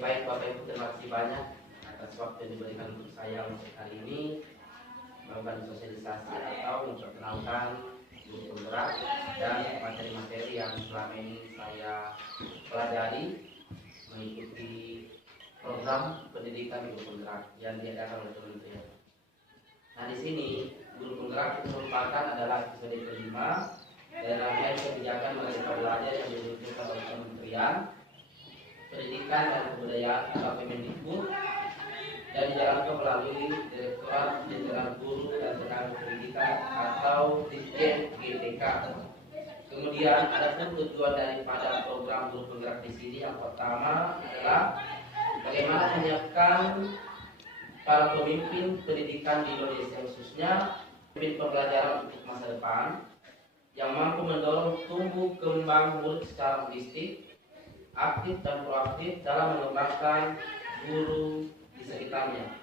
Baik Bapak Ibu, terima kasih banyak atas waktu yang diberikan untuk saya untuk hari ini melakukan sosialisasi atau memperkenalkan guru penggerak dan materi-materi yang selama ini saya pelajari mengikuti program pendidikan guru penggerak yang diadakan oleh kementerian. Nah, di sini guru penggerak itu merupakan adalah episode kelima dari rangkaian kebijakan Merdeka Belajar yang diluncurkan oleh Kementerian Pendidikan dan Kebudayaan atau Kemendikbud dan dijalankan melalui Direktorat Jenderal Guru dan Tenaga Pendidikan atau Ditjen GTK. Kemudian ada pun tujuan daripada program guru penggerak di sini. Yang pertama adalah bagaimana menyiapkan para pemimpin pendidikan di Indonesia, khususnya pemimpin pembelajaran untuk masa depan yang mampu mendorong tumbuh kembang murid secara holistik, aktif dan proaktif dalam mengembangkan guru di sekitarnya.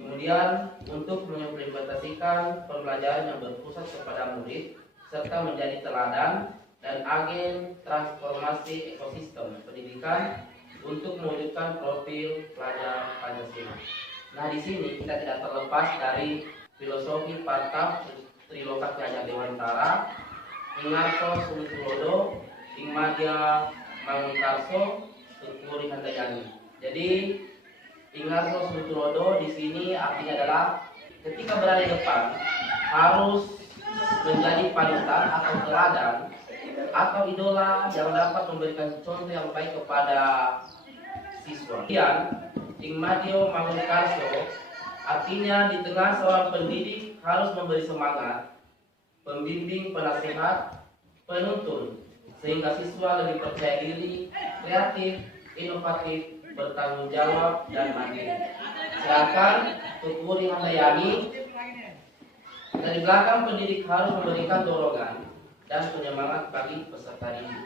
Kemudian untuk mengimplementasikan pembelajaran yang berpusat kepada murid serta menjadi teladan dan agen transformasi ekosistem pendidikan untuk mewujudkan profil pelajar Pancasila. Nah, di sini kita tidak terlepas dari filosofi Pantap Triloka Ki Hajar Dewantara, Ingarto Sumitulodo, Ingmadya Mangunkarso, Tuturi Handayani. Jadi Ingarto Sumitulodo di sini artinya adalah ketika berada di depan harus menjadi panutan atau teladan atau idola yang dapat memberikan contoh yang baik kepada siswa. Kemudian Ingmadya Mangunkarso artinya di tengah seorang pendidik harus memberi semangat, pembimbing, penasehat, penuntun sehingga siswa lebih percaya diri, kreatif, inovatif, bertanggung jawab dan mandiri. Sedangkan Tuturi Handayani dari belakang pendidik harus memberikan dorongan dan penyemangat bagi peserta didik.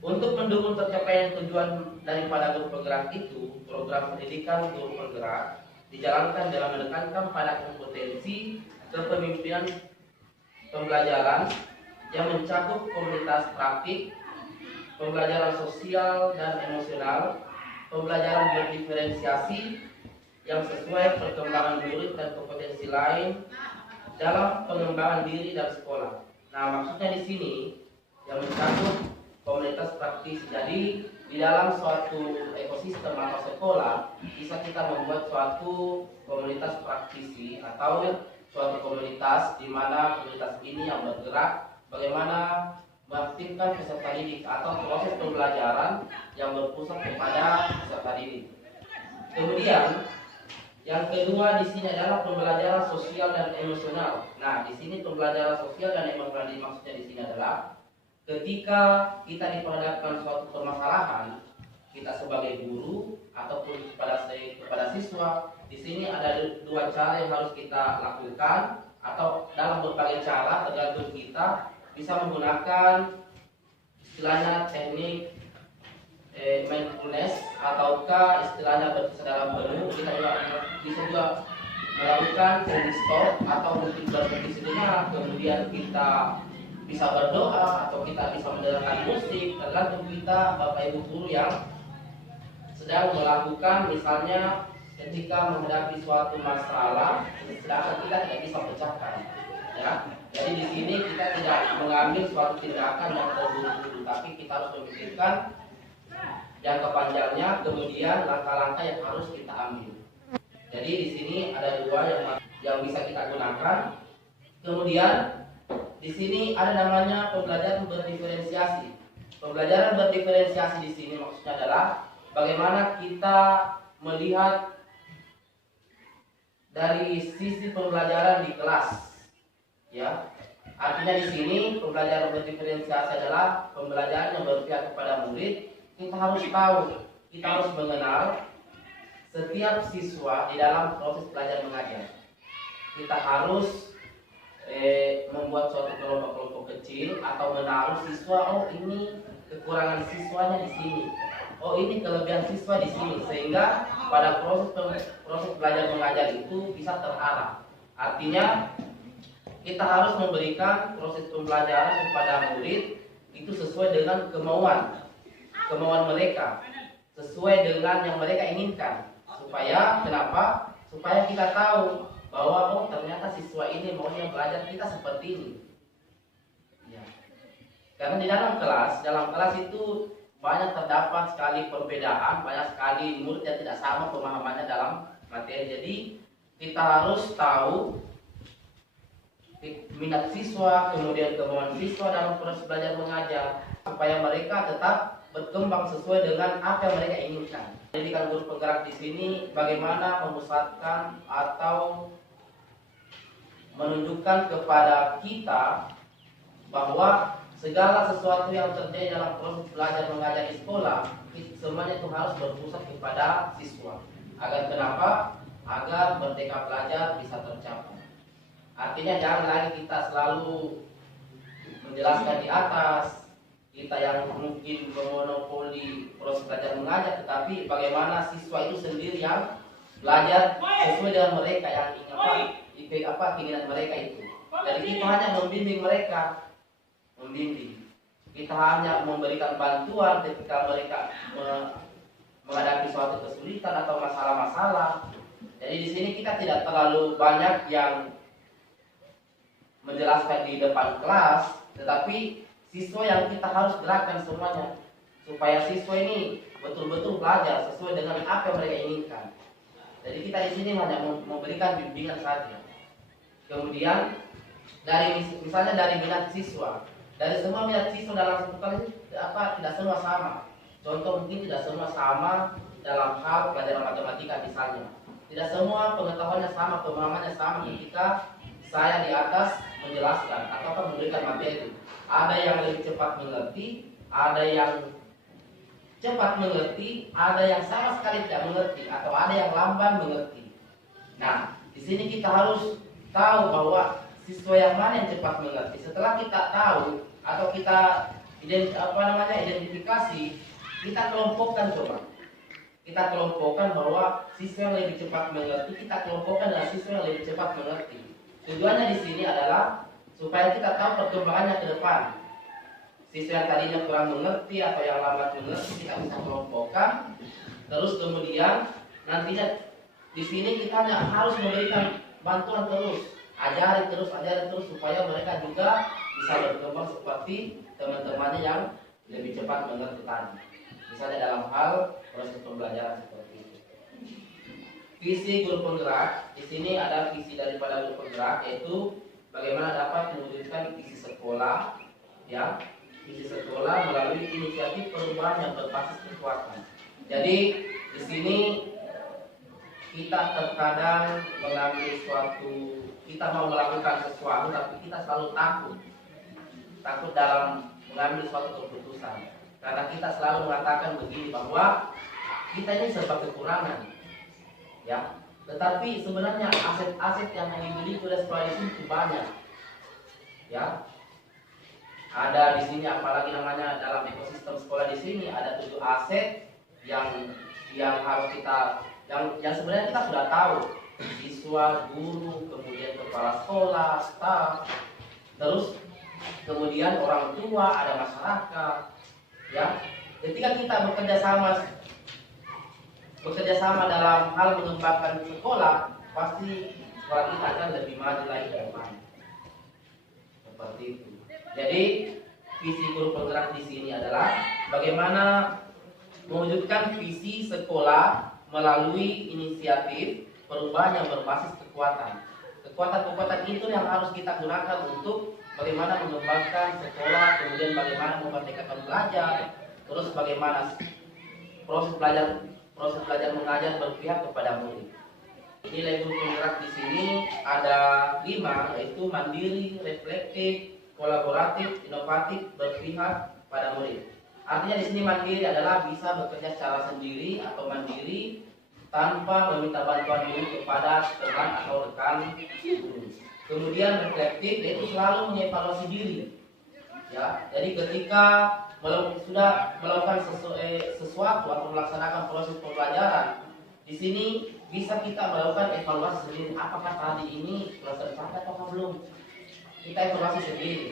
Untuk mendukung tercapainya tujuan daripada guru penggerak itu, program pendidikan guru penggerak dijalankan dalam menekankan pada kompetensi kepemimpinan pembelajaran yang mencakup komunitas praktik, pembelajaran sosial dan emosional, pembelajaran berdiferensiasi yang sesuai perkembangan murid dan kompetensi lain dalam pengembangan diri dan sekolah. Nah, maksudnya di sini yang mencakup komunitas praktis. Jadi di dalam suatu ekosistem atau sekolah bisa kita membuat suatu komunitas praktisi atau suatu komunitas di mana komunitas ini yang bergerak bagaimana mengaktifkan peserta didik atau proses pembelajaran yang berpusat kepada peserta didik. Kemudian yang kedua di sini adalah pembelajaran sosial dan emosional. Nah, di sini pembelajaran sosial dan emosional maksudnya di sini adalah ketika kita diperhadapkan suatu permasalahan, kita sebagai guru ataupun kepada siswa, di sini ada dua cara yang harus kita lakukan atau dalam berbagai cara tergantung kita bisa menggunakan istilahnya teknik mindfulness ataukah istilahnya berkesadaran penuh. Kita bisa juga melakukan trading stop atau mungkin berhenti sejenak, kemudian kita bisa berdoa atau kita bisa mendengarkan musik, tergantung kita Bapak Ibu guru yang sedang melakukan, misalnya ketika menghadapi suatu masalah sedangkan kita tidak bisa pecahkan, ya. Jadi di sini kita tidak mengambil suatu tindakan yang terburu-buru, tapi kita harus memikirkan jangka panjangnya, kemudian langkah-langkah yang harus kita ambil. Jadi di sini ada dua yang bisa kita gunakan. Kemudian di sini ada namanya pembelajaran berdiferensiasi. Pembelajaran berdiferensiasi di sini maksudnya adalah bagaimana kita melihat dari sisi pembelajaran di kelas. Ya, artinya di sini pembelajaran berdiferensiasi adalah pembelajaran yang berpihak kepada murid. Kita harus tahu, kita harus mengenal setiap siswa di dalam proses belajar mengajar. Kita harus membuat suatu kelompok-kelompok kecil atau menaruh siswa. Oh, ini kekurangan siswanya di sini. Oh, ini kelebihan siswa di sini, sehingga pada proses belajar mengajar itu bisa terarah. Artinya kita harus memberikan proses pembelajaran kepada murid itu sesuai dengan kemauan mereka. sesuai dengan yang mereka inginkan. Supaya kenapa? Supaya kita tahu bahwa oh ternyata siswa ini maunya belajar kita seperti ini. Ya. Karena di dalam kelas itu banyak terdapat sekali perbedaan, banyak sekali murid yang tidak sama pemahamannya dalam materi. Jadi kita harus tahu minat siswa, kemudian kemauan siswa dalam proses belajar mengajar, supaya mereka tetap berkembang sesuai dengan apa yang mereka inginkan. Pendidikan guru penggerak di sini bagaimana memusatkan atau menunjukkan kepada kita bahwa segala sesuatu yang terjadi dalam proses belajar mengajar di sekolah, semuanya itu harus berpusat kepada siswa. Agar kenapa? Agar merdeka belajar bisa tercapai. Artinya jangan lagi kita selalu menjelaskan di atas, kita yang mungkin memonopoli proses belajar mengajar, tetapi bagaimana siswa itu sendiri yang belajar sesuai dengan mereka yang keinginan mereka itu. Jadi kita hanya membimbing mereka, kita hanya memberikan bantuan ketika mereka menghadapi suatu kesulitan atau masalah-masalah. Jadi di sini kita tidak terlalu banyak yang menjelaskan di depan kelas, tetapi siswa yang kita harus gerakkan semuanya supaya siswa ini betul-betul belajar sesuai dengan apa yang mereka inginkan. Jadi kita di sini hanya memberikan bimbingan saja. Kemudian misalnya dari minat siswa, dari semua minat siswa dalam satu kelas tidak semua sama. Contoh mungkin tidak semua sama dalam hal pelajaran matematika misalnya. Tidak semua pengetahuannya sama, pemahamannya sama ketika saya di atas menjelaskan atau memberikan materi. Ada yang lebih cepat mengerti, ada yang cepat mengerti, ada yang sama sekali tidak mengerti, atau ada yang lamban mengerti. Nah, di sini kita harus tahu bahwa siswa yang mana yang cepat mengerti. Setelah kita tahu atau kita identifikasi, kita kelompokkan coba. Kita kelompokkan bahwa siswa yang lebih cepat mengerti, kita kelompokkan dengan siswa yang lebih cepat mengerti. Tujuannya di sini adalah supaya kita tahu perkembangannya ke depan. Siswa yang tadinya kurang mengerti atau yang lambat mengerti kita bisa kelompokkan. Terus kemudian nantinya di sini kita harus memberikan bantuan terus, ajari terus supaya mereka juga bisa berkembang seperti teman-temannya yang lebih cepat mengerti tadi. Misalnya dalam hal proses pembelajaran seperti itu. Visi guru penggerak, di sini ada visi daripada guru penggerak, yaitu bagaimana dapat mewujudkan visi sekolah, ya, visi sekolah melalui inisiatif perubahan yang berbasis kekuatan. Jadi di sini kita terkadang mengambil kita mau melakukan sesuatu, tapi kita selalu takut dalam mengambil suatu keputusan, karena kita selalu mengatakan begini bahwa kita ini serba kekurangan. Ya, tetapi sebenarnya aset-aset yang dimiliki oleh sekolah di sini itu banyak. Ya, ada di sini apalagi namanya dalam ekosistem sekolah di sini ada 7 aset yang harus kita yang sebenarnya kita sudah tahu, siswa, guru, kemudian kepala sekolah, staf, terus kemudian orang tua, ada masyarakat. Ya, ketika kita bekerja sama dalam hal mengembangkan sekolah, pasti sekolah kita akan lebih maju lagi ke depan. Seperti itu. Jadi visi guru penggerak di sini adalah bagaimana mewujudkan visi sekolah melalui inisiatif perubahan yang berbasis kekuatan. Kekuatan-kekuatan itu yang harus kita gunakan untuk bagaimana mengembangkan sekolah, kemudian bagaimana memerdekakan belajar, terus bagaimana proses belajar mengajar berpihak kepada murid. Nilai guru penggerak di sini ada 5, yaitu mandiri, reflektif, kolaboratif, inovatif, berpihak pada murid. Artinya di sini mandiri adalah bisa bekerja secara sendiri atau mandiri tanpa meminta bantuan guru kepada teman atau rekan guru. Kemudian reflektif, yaitu selalu mengevaluasi diri. Ya, jadi ketika sudah melakukan sesuatu atau melaksanakan proses pembelajaran, di sini bisa kita melakukan evaluasi sendiri. Apakah tadi ini sudah tercapai atau belum? Kita evaluasi sendiri.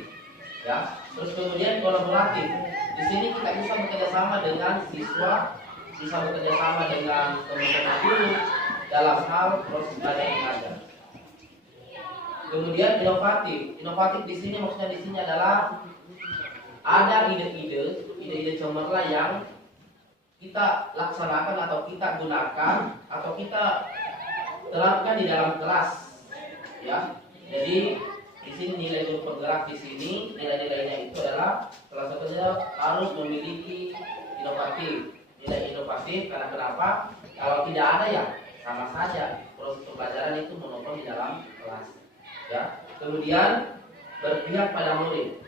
Ya, terus kemudian kolaboratif. Di sini kita bisa bekerja sama dengan siswa, bisa bekerja sama dengan teman-teman guru dalam hal proses belajar mengajar. Kemudian inovatif di sini maksudnya di sini adalah ada ide-ide cemerlang yang kita laksanakan atau kita gunakan atau kita terapkan di dalam kelas, ya. Jadi di sini nilai guru penggerak di sini nilai-nilainya itu adalah salah satunya harus memiliki nilai inovatif karena kenapa? Kalau tidak ada ya sama saja proses pembelajaran itu monoton di dalam kelas, ya. Kemudian berpihak pada murid.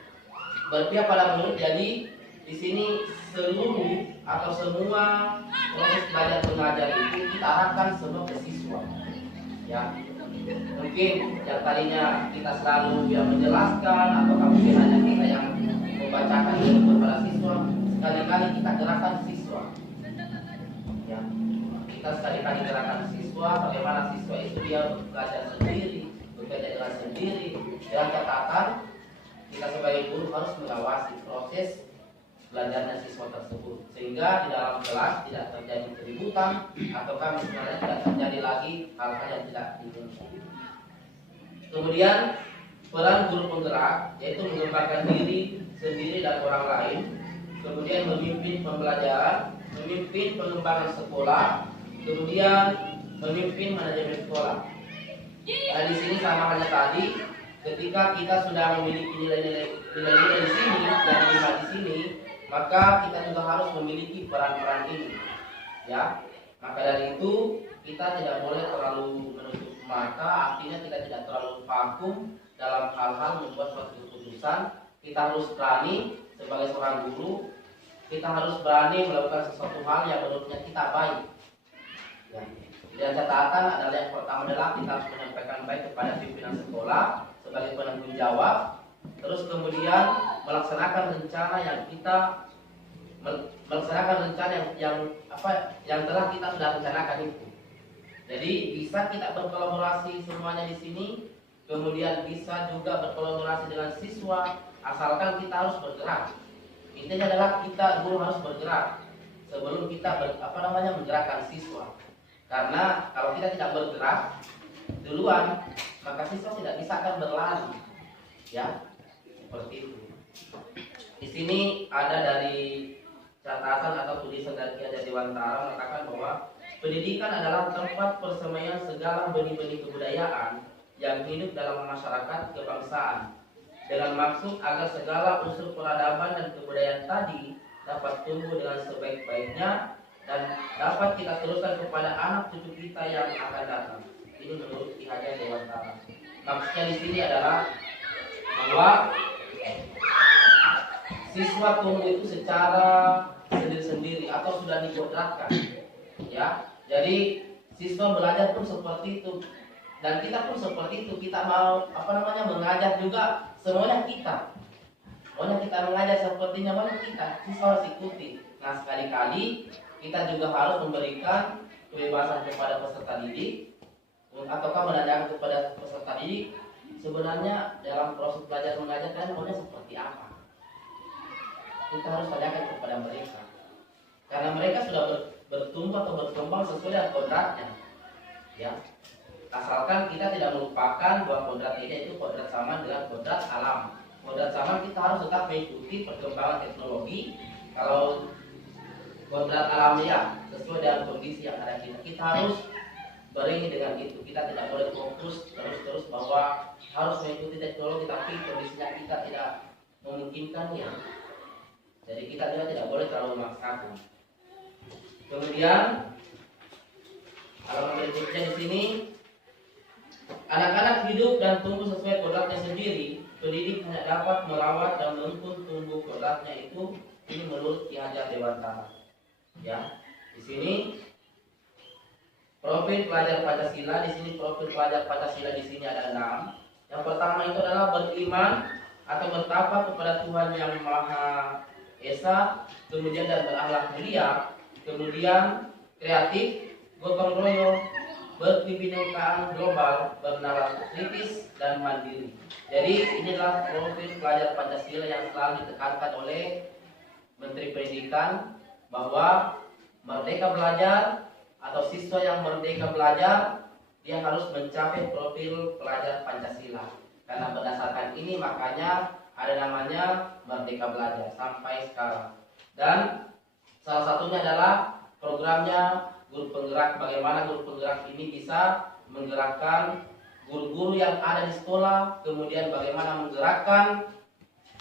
Jadi di sini seluruh atau semua proses belajar mengajar itu kita arahkan semua ke siswa, ya. Mungkin yang tadinya kita selalu yang menjelaskan atau mungkin hanya kita yang membacakan kepada siswa, sekali-kali kita gerakan siswa, ya. Kita sekali-kali gerakan siswa, bagaimana siswa itu dia belajar sendiri, bekerja dengan sendiri, dengan catatan kita sebagai guru harus mengawasi proses belajarnya siswa tersebut sehingga di dalam kelas tidak terjadi keributan ataukah misalnya tidak terjadi lagi hal-hal yang tidak diinginkan. Kemudian peran guru penggerak yaitu mengembangkan diri sendiri dan orang lain, kemudian memimpin pembelajaran, memimpin pengembangan sekolah, kemudian memimpin manajemen sekolah. Nah di sini sama halnya tadi, ketika kita sudah memiliki nilai-nilai di sini dan lima di sini, maka kita juga harus memiliki peran-peran ini, ya. Maka dari itu kita tidak boleh terlalu menutup mata, artinya kita tidak terlalu vakum dalam hal-hal membuat suatu keputusan. Kita harus berani sebagai seorang guru, kita harus berani melakukan sesuatu hal yang menurutnya kita baik, ya. Dan catatan adalah yang pertama adalah kita harus menyampaikan baik kepada pimpinan sekolah sebagai penanggung jawab. Terus kemudian melaksanakan rencana yang telah kita sudah rencanakan itu. Jadi bisa kita berkolaborasi semuanya di sini, kemudian bisa juga berkolaborasi dengan siswa, asalkan kita harus bergerak. Intinya adalah kita guru harus bergerak sebelum kita menggerakkan siswa. Karena kalau kita tidak bergerak duluan, maka siswa tidak bisa akan berlari, ya. Seperti itu. Di sini ada dari catatan atau tulisan dari Ki Hajar Dewantara mengatakan bahwa pendidikan adalah tempat persemaian segala benih-benih kebudayaan yang hidup dalam masyarakat kebangsaan dengan maksud agar segala unsur peradaban dan kebudayaan tadi dapat tumbuh dengan sebaik-baiknya dan dapat kita teruskan kepada anak cucu kita yang akan datang. Ini menurut Ki Hajar Dewantara. Maksudnya di sini adalah bahwa siswa tumbuh itu secara sendiri-sendiri atau sudah dikodratkan, ya. Jadi siswa belajar pun seperti itu dan kita pun seperti itu. Kita mau mengajar juga semuanya kita mengajar sepertinya mana kita siswa harus ikuti. Nah sekali-kali kita juga harus memberikan kebebasan kepada peserta didik ataukah menanyakan kepada peserta didik sebenarnya dalam proses belajar mengajar kalian maunya seperti apa. Kita harus tanyakan kepada mereka karena mereka sudah bertumbuh atau berkembang sesuai dengan kodratnya, ya. Asalkan kita tidak melupakan bahwa kodrat ini itu kodrat sama dengan kodrat alam. Kodrat sama kita harus tetap mengikuti perkembangan teknologi. Kalau kodrat alamiah sesuai dengan kondisi yang ada kita harus beriringi dengan itu. Kita tidak boleh fokus terus bahwa harus mengikuti teknologi tapi kondisinya kita tidak memungkinkannya. Jadi kita juga tidak boleh terlalu memaksakan. Kemudian halaman berikutnya di sini, anak-anak hidup dan tumbuh sesuai kodratnya sendiri. Pendidik hanya dapat merawat dan menuntun tumbuh kodratnya itu. Ini menurut Ki Hajar Dewantara. Ya, di sini profil pelajar Pancasila. Di sini profil pelajar Pancasila di sini ada 6. Yang pertama itu adalah beriman atau bertakwa kepada Tuhan yang Maha Esa, kemudian dan berakhlak mulia, kemudian kreatif, gotong royong, berkebinekaan global, bernalar kritis dan mandiri. Jadi inilah profil pelajar Pancasila yang selalu ditekankan oleh Menteri Pendidikan bahwa merdeka belajar atau siswa yang merdeka belajar, dia harus mencapai profil pelajar Pancasila. Karena berdasarkan ini makanya ada namanya Merdeka Belajar sampai sekarang. Dan salah satunya adalah programnya guru penggerak. Bagaimana guru penggerak ini bisa menggerakkan guru-guru yang ada di sekolah, kemudian bagaimana menggerakkan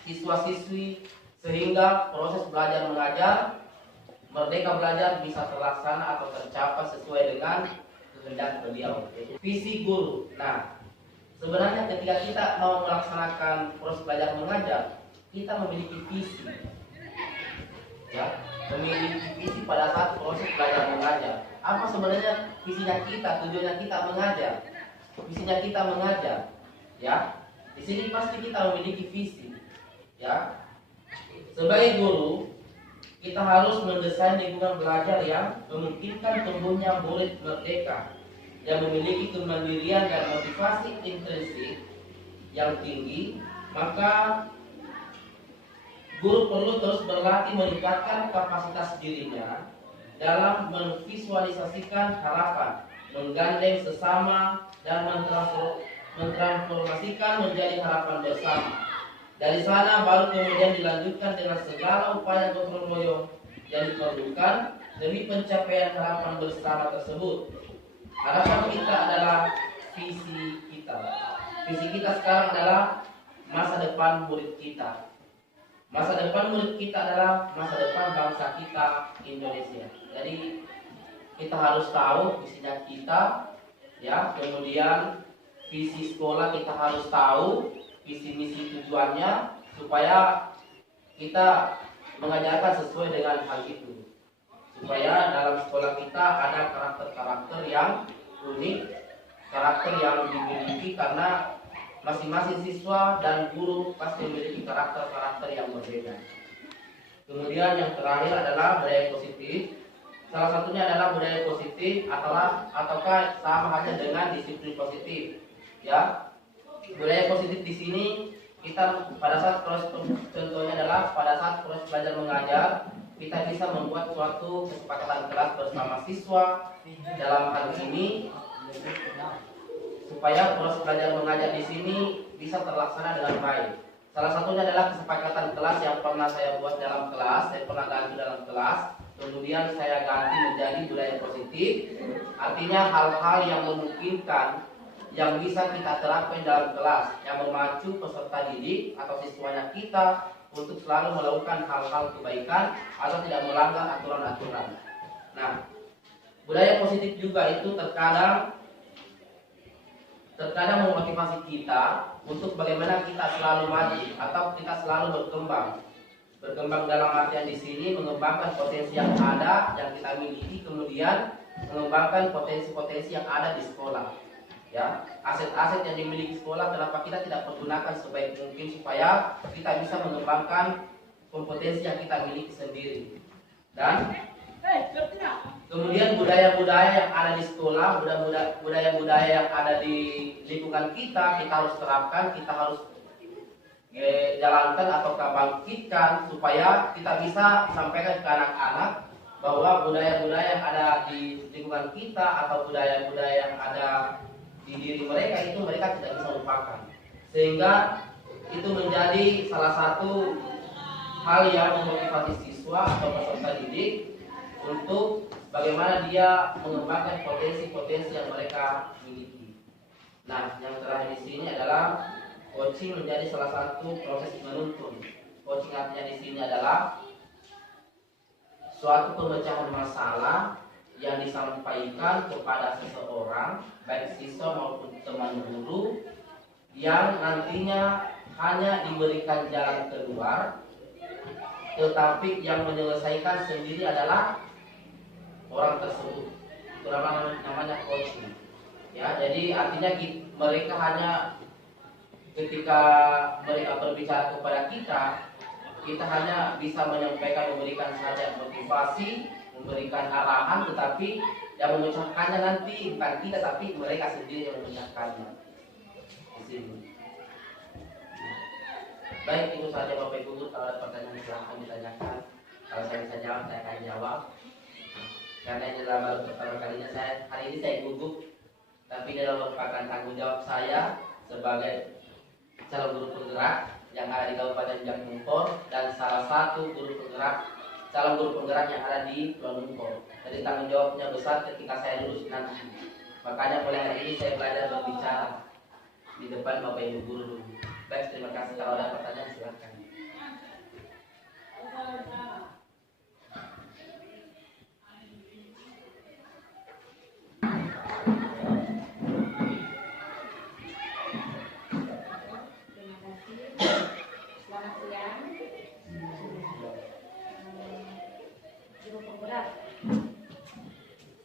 siswa-siswi sehingga proses belajar mengajar Merdeka Belajar bisa terlaksana atau tercapai sesuai dengan kehendak beliau. Visi guru. Nah, sebenarnya ketika kita mau melaksanakan proses belajar mengajar, kita memiliki visi. Ya, memiliki visi pada saat proses belajar mengajar. Apa sebenarnya visinya kita, tujuannya kita mengajar? Visinya kita mengajar, ya. Di sini pasti kita memiliki visi, ya. Sebagai guru, kita harus mendesain lingkungan belajar yang memungkinkan tumbuhnya murid merdeka, yang memiliki kemandirian dan motivasi intrinsik yang tinggi. Maka guru perlu terus berlatih meningkatkan kapasitas dirinya dalam memvisualisasikan harapan, menggandeng sesama, dan mentransformasikan menjadi harapan bersama. Dari sana baru kemudian dilanjutkan dengan segala upaya gotong royong yang diperlukan demi pencapaian harapan bersama tersebut. Harapan kita adalah visi kita. Visi kita sekarang adalah masa depan murid kita. Masa depan murid kita adalah masa depan bangsa kita, Indonesia. Jadi kita harus tahu visinya kita, ya. Kemudian visi sekolah kita harus tahu, visi misi tujuannya, supaya kita mengajarkan sesuai dengan hal itu. Supaya dalam sekolah kita ada karakter-karakter yang unik, karakter yang dimiliki, karena masing-masing siswa dan guru pasti memiliki karakter-karakter yang berbeda. Kemudian yang terakhir adalah budaya positif. Salah satunya adalah budaya positif ataukah sama halnya dengan disiplin positif. Ya, budaya positif di sini kita pada saat proses, contohnya adalah pada saat proses belajar mengajar, kita bisa membuat suatu kesepakatan kelas bersama siswa dalam hal ini supaya proses belajar mengajar di sini bisa terlaksana dengan baik. Salah satunya adalah kesepakatan kelas yang pernah saya buat dalam kelas, saya pernah ganti dalam kelas, kemudian saya ganti menjadi budaya positif. Artinya hal-hal yang memungkinkan yang bisa kita terapkan dalam kelas, yang memacu peserta didik atau siswanya kita untuk selalu melakukan hal-hal kebaikan atau tidak melanggar aturan-aturan. Nah, budaya positif juga itu terkadang memotivasi kita untuk bagaimana kita selalu maju atau kita selalu berkembang. Berkembang dalam artian di sini mengembangkan potensi yang ada yang kita miliki, kemudian mengembangkan potensi-potensi yang ada di sekolah. Ya, aset-aset yang dimiliki sekolah kenapa kita tidak pergunakan sebaik mungkin supaya kita bisa mengembangkan kompetensi yang kita miliki sendiri. Dan kemudian budaya-budaya yang ada di sekolah, budaya-budaya yang ada di lingkungan kita harus terapkan, kita harus jalankan atau bangkitkan supaya kita bisa sampaikan ke anak-anak bahwa budaya-budaya yang ada di lingkungan kita atau budaya-budaya yang ada di diri mereka itu mereka tidak bisa lupakan, sehingga itu menjadi salah satu hal yang memotivasi siswa atau peserta didik untuk bagaimana dia mengembangkan potensi-potensi yang mereka miliki. Nah, yang terakhir di sini adalah coaching menjadi salah satu proses menuntun. Coaching artinya di sini adalah suatu pemecahan masalah yang disampaikan kepada seseorang, baik siswa maupun teman guru, yang nantinya hanya diberikan jalan keluar, tetapi yang menyelesaikan sendiri adalah orang tersebut. Itu namanya coaching. Ya, jadi artinya mereka hanya ketika mereka berbicara kepada kita hanya bisa menyampaikan, memberikan saja motivasi, memberikan arahan, tetapi yang memecahkannya nanti bukan kita, tapi mereka sendiri yang memecahkannya. Di sini. Baik, itu saja Bapak Ibu. Kalau ada pertanyaan silahkan ditanyakan. Kalau saya bisa jawab, saya akan jawab. karena ini adalah baru pertama kalinya hari ini saya gugup, tapi ini adalah merupakan tanggung jawab saya sebagai calon guru penggerak yang ada di Kabupaten Jak Numpor dan salah satu calon guru penggerak yang ada di Pulau Numpor. Jadi tanggung jawabnya besar ketika saya lulus nanti. Makanya mulai hari ini saya belajar berbicara di depan Bapak Ibu guru dulu. Baik, terima kasih. Kalau ada pertanyaan silakan.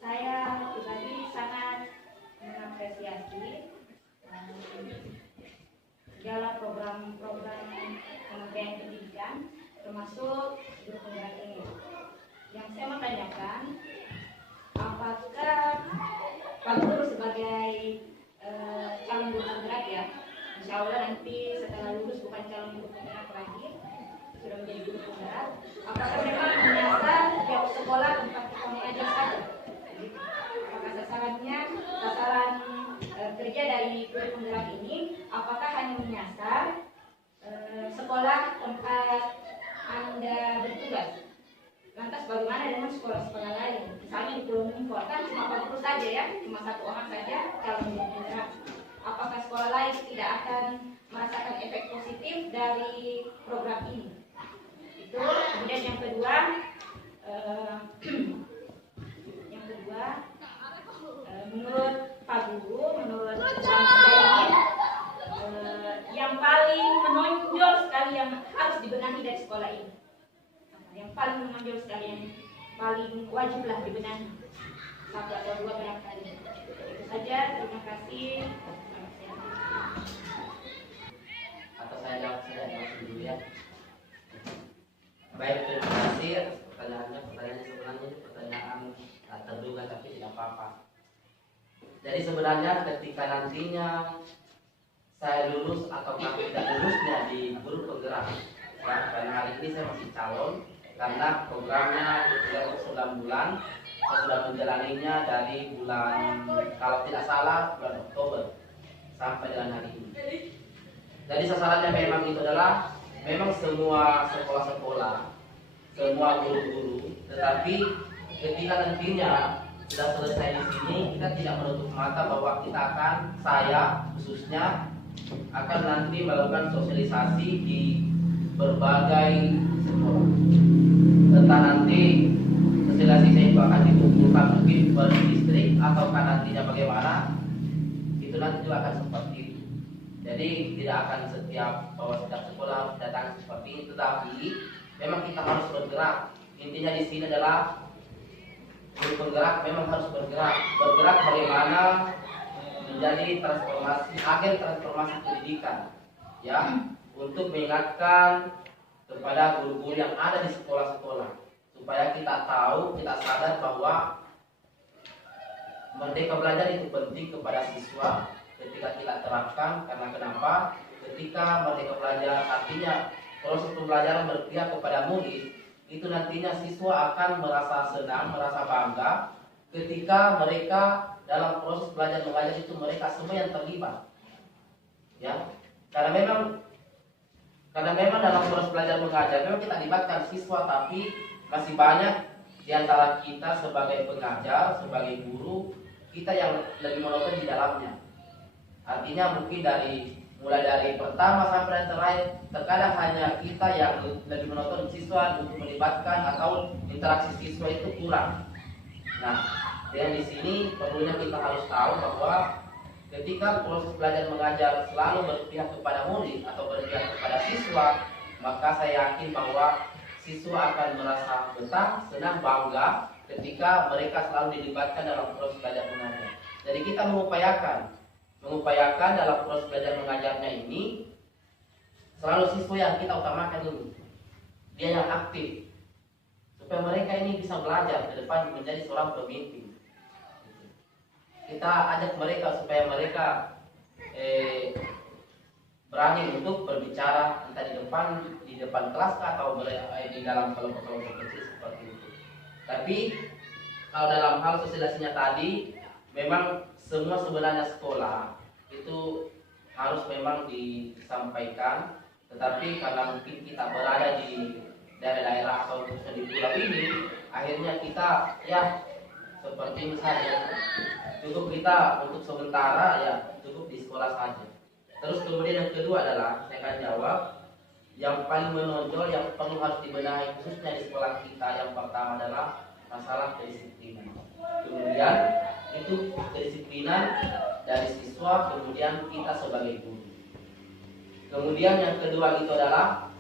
Saya pribadi sangat mengapresiasi segala program-program Kementerian Pendidikan, termasuk guru penggerak ini. Yang saya mau tanyakan, apakah Pak Guru sebagai calon guru penggerak ya, insya Allah nanti setelah lulus bukan calon guru penggerak lagi, sudah menjadi guru penggerak, apakah memang menyasar tiap sekolah tempat kita mengajar saja? Apakah sasaran kerja dari guru penggerak ini apakah hanya menyasar sekolah tempat Anda bertugas? Lantas bagaimana dengan sekolah-sekolah lain? Misalnya di Pulau Numpor kan cuma Pak Guru saja ya, cuma satu orang saja calon guru penggerak. Apakah sekolah lain tidak akan merasakan efek positif dari program ini? Itu. Kemudian yang kedua, menurut Pak Guru, menurut saya yang paling menonjol sekali yang harus dibenahi dari sekolah ini, yang paling menonjol sekali, yang paling wajiblah dibenahi, satu atau dua barangkali. Itu saja. Terima kasih. Atau saya jawab dulu ya. Baik, terima kasih atas pertanyaannya. Pertanyaannya sebenarnya pertanyaan terduga tapi tidak apa-apa. Jadi sebenarnya ketika nantinya saya lulus atau tidak lulusnya di guru penggerak, ya, karena hari ini saya masih calon karena programnya untuk 9 bulan. Saya sudah menjalaninya dari bulan, kalau tidak salah, bulan Oktober sampai dengan hari ini. Jadi sasarannya memang itu adalah memang semua sekolah-sekolah, semua guru-guru, tetapi ketika nantinya sudah selesai di sini, kita tidak menutup mata bahwa kita akan, saya khususnya akan nanti melakukan sosialisasi di berbagai sekolah. Entah nanti sosialisasi saya itu akan dikumpulkan mungkin per distrik ataukah nantinya bagaimana, itu nanti juga akan seperti itu. Jadi tidak akan setiap sekolah harus datang seperti ini, tetapi memang kita harus bergerak. Intinya di sini adalah guru penggerak memang harus bergerak bagaimana menjadi agen transformasi pendidikan, ya, untuk mengingatkan kepada guru-guru yang ada di sekolah-sekolah supaya kita tahu, kita sadar bahwa merdeka belajar itu penting kepada siswa ketika kita terapkan. Karena kenapa? Ketika merdeka belajar artinya proses pembelajaran berpihak kepada murid, itu nantinya siswa akan merasa senang, merasa bangga ketika mereka dalam proses belajar mengajar itu mereka semua yang terlibat, ya. Karena memang dalam proses belajar mengajar memang kita libatkan siswa, tapi masih banyak di antara kita sebagai pengajar, sebagai guru, kita yang lebih monoton di dalamnya. Artinya mungkin mulai dari pertama sampai terakhir, terkadang hanya kita yang lebih menonton siswa untuk melibatkan atau interaksi siswa itu kurang. Nah, dengan di sini perlunya kita harus tahu bahwa ketika proses belajar mengajar selalu berpihak kepada murid atau berpihak kepada siswa, maka saya yakin bahwa siswa akan merasa betah, senang, bangga ketika mereka selalu dilibatkan dalam proses belajar mengajar. Jadi kita mengupayakan dalam proses belajar mengajarnya ini selalu siswa yang kita utamakan dulu, dia yang aktif, supaya mereka ini bisa belajar ke depan menjadi seorang pemimpin. Kita ajak mereka supaya mereka berani untuk berbicara entah di depan kelas atau di dalam kelompok-kelompok kecil seperti itu. Tapi kalau dalam hal sosialisasinya tadi, memang semua sebenarnya sekolah itu harus memang disampaikan, tetapi karena mungkin kita berada di daerah-daerah atau khususnya di pulau ini, akhirnya kita ya seperti ini saja, cukup kita untuk sementara ya cukup di sekolah saja. Terus kemudian yang kedua adalah saya akan jawab yang paling menonjol yang perlu harus dibenahi khususnya di sekolah kita, yang pertama adalah masalah kedisiplinan. Kemudian itu kedisiplinan dari siswa, kemudian kita sebagai guru. Kemudian yang kedua itu adalah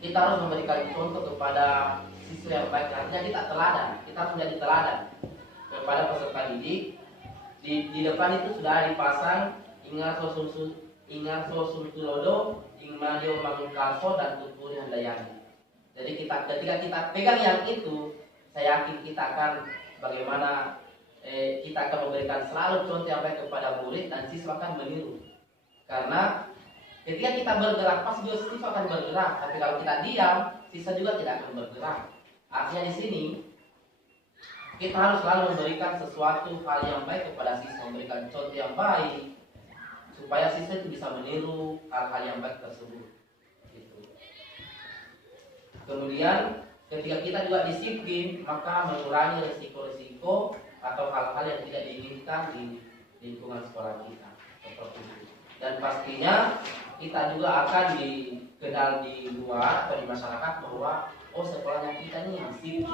kita harus memberikan contoh kepada siswa yang baik. Artinya kita teladan, kita harus menjadi teladan kepada peserta didik. Di depan itu sudah dipasang ingat sosum tulodo, ingmadio mangkarso dan tuturi handayani. Jadi ketika kita pegang yang itu, saya yakin kita akan bagaimana kita akan memberikan selalu contoh yang baik kepada murid dan siswa akan meniru. Karena ketika kita bergerak, pasti juga siswa akan bergerak. Tapi kalau kita diam, siswa juga tidak akan bergerak. Artinya di sini kita harus selalu memberikan sesuatu hal yang baik kepada siswa, memberikan contoh yang baik supaya siswa itu bisa meniru hal-hal yang baik tersebut. Gitu. Kemudian ketika kita juga disiplin, maka mengurangi resiko-resiko atau hal-hal yang tidak diinginkan di lingkungan sekolah kita. Seperti itu. Dan pastinya kita juga akan dikenal di luar atau di masyarakat bahwa oh sekolahnya kita ini disiplin,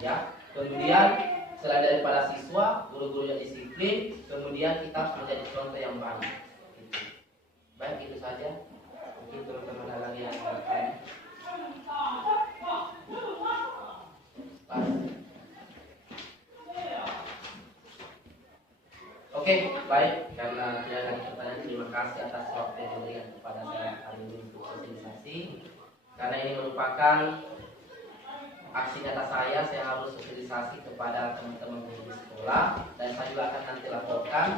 ya. Kemudian selain daripada siswa, guru-gurunya disiplin, kemudian kita harus menjadi contoh yang baik. Gitu. Baik, itu saja. Mungkin teman-teman ada lagi yang bertanya. Oke, baik. Karena tidak ada pertanyaan, terima kasih atas waktu yang diberikan kepada saya hari ini untuk sosialisasi. Karena ini merupakan aksi nyata saya harus sosialisasi kepada teman-teman guru di sekolah, dan saya juga akan nanti laporkan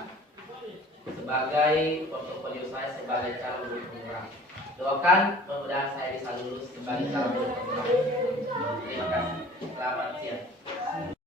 sebagai portofolio saya sebagai calon guru penggerak. Doakan mudah-mudahan saya bisa lulus sebagai calon guru penggerak. Terima kasih. Selamat siang.